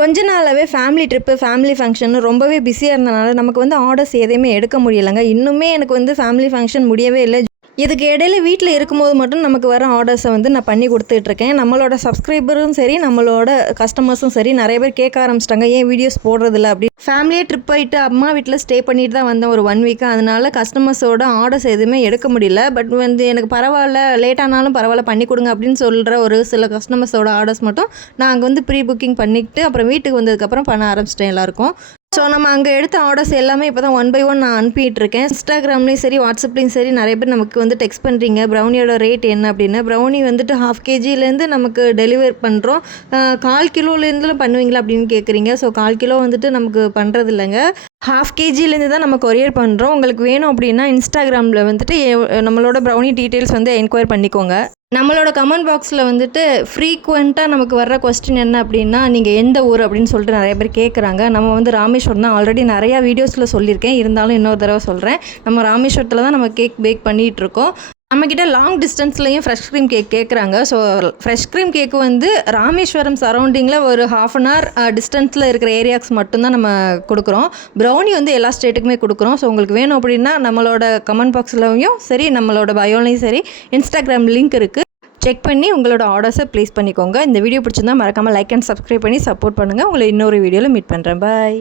கொஞ்ச நாளாகவே family trip, family function ரொம்பவே பிஸியாக இருந்தனால நமக்கு வந்து ஆர்டர்ஸ் எதையுமே எடுக்க முடியலைங்க. இன்னுமே எனக்கு வந்து ஃபேமிலி ஃபங்க்ஷன் முடியவே இல்லை. இதுக்கு இடையில வீட்டில் இருக்கும்போது மட்டும் நமக்கு வர ஆர்டர்ஸை வந்து நான் பண்ணி கொடுத்துட்ருக்கேன். நம்மளோட சப்ஸ்கிரைபரும் சரி, நம்மளோட கஸ்டமர்ஸும் சரி நிறைய பேர் கேட்க ஆரம்பிச்சிட்டாங்க, ஏன் வீடியோஸ் போடுறதில்ல அப்படின்னு. ஃபேமிலியே ட்ரிப் போயிட்டு அம்மா வீட்டில் ஸ்டே பண்ணிட்டு தான் வந்தேன் ஒரு 1 வீக்காக. அதனால கஸ்டமர்ஸோட ஆர்டர்ஸ் எதுவுமே எடுக்க முடியல. பட் வந்து எனக்கு பரவாயில்ல, லேட்டானாலும் பரவாயில்ல பண்ணி கொடுங்க அப்படின்னு சொல்கிற ஒரு சில கஸ்டமர்ஸோட ஆர்டர்ஸ் மட்டும் நான் அங்கே வந்து ப்ரீ புக்கிங் பண்ணிவிட்டு அப்புறம் வீட்டுக்கு வந்ததுக்கப்புறம் பண்ண ஆரம்பிச்சிட்டேன் எல்லாருக்கும். ஸோ நம்ம அங்கே எடுத்த ஆர்டர்ஸ் எல்லாமே இப்போ தான் 1 by 1 நான் அனுப்பிட்டுருக்கேன். இன்ஸ்டாகிராம்லேயும் சரி, வாட்ஸ்அப்லேயும் சரி நிறைய பேர் நமக்கு வந்து டெக்ஸ்ட் பண்ணுறீங்க ப்ரௌனியோட ரேட் என்ன அப்படின்னு. ப்ரௌனி வந்துட்டு 1/2 kgலேருந்து நமக்கு டெலிவர் பண்ணுறோம். 1/4 கிலோலேருந்துலாம் பண்ணுவீங்களா அப்படின்னு கேட்குறீங்க. ஸோ 1/4 கிலோ வந்துட்டு நமக்கு பண்ணுறது இல்லைங்க, 1/2 kgலேருந்து தான் நம்ம கொரியர் பண்ணுறோம். உங்களுக்கு வேணும் அப்படின்னா இன்ஸ்டாகிராமில் வந்துட்டு நம்மளோட ப்ரௌனி டீட்டெயில்ஸ் வந்து என்கொயர் பண்ணிக்கோங்க. நம்மளோட கமெண்ட் பாக்ஸில் வந்துட்டு ஃப்ரீக்வெண்ட்டாக நமக்கு வர்ற கொஸ்டின் என்ன அப்படின்னா, நீங்கள் எந்த ஊர் அப்படின்னு சொல்லிட்டு நிறைய பேர் கேட்குறாங்க. நம்ம வந்து ராமேஸ்வரம் தான், ஆல்ரெடி நிறையா வீடியோஸில் சொல்லியிருக்கேன், இருந்தாலும் இன்னொரு தடவை சொல்கிறேன். நம்ம ராமேஸ்வரத்தில் தான் நம்ம கேக் பேக் பண்ணிகிட்ருக்கோம். நம்மக்கிட்ட லாங் டிஸ்டன்ஸ்லையும் ஃப்ரெஷ் க்ரீம் கேக் கேட்குறாங்க. ஸோ ஃப்ரெஷ் க்ரீம் கேக்கு வந்து ராமேஸ்வரம் சரௌண்டிங்கில் ஒரு 1/2 hour டிஸ்டன்ஸில் இருக்கிற ஏரியாஸ் மட்டும்தான் நம்ம கொடுக்குறோம். ப்ரௌனி வந்து எல்லா ஸ்டேட்டுக்குமே கொடுக்குறோம். ஸோ உங்களுக்கு வேணும் அப்படின்னா நம்மளோட கமெண்ட் பாக்ஸ்லையும் சரி, நம்மளோட பயோலையும் சரி, இன்ஸ்டாகிராம் லிங்க் இருக்குது, செக் பண்ணி உங்களோட ஆர்டர்ஸை ப்ளேஸ் பண்ணிக்கோங்க. இந்த வீடியோ பிடிச்சிருந்தா மறக்காமல் லைக் அண்ட் சப்ஸ்கிரைப் பண்ணி சப்போர்ட் பண்ணுங்கள். உங்களை இன்னொரு வீடியோவில் மீட் பண்ணுறேன். பாய்.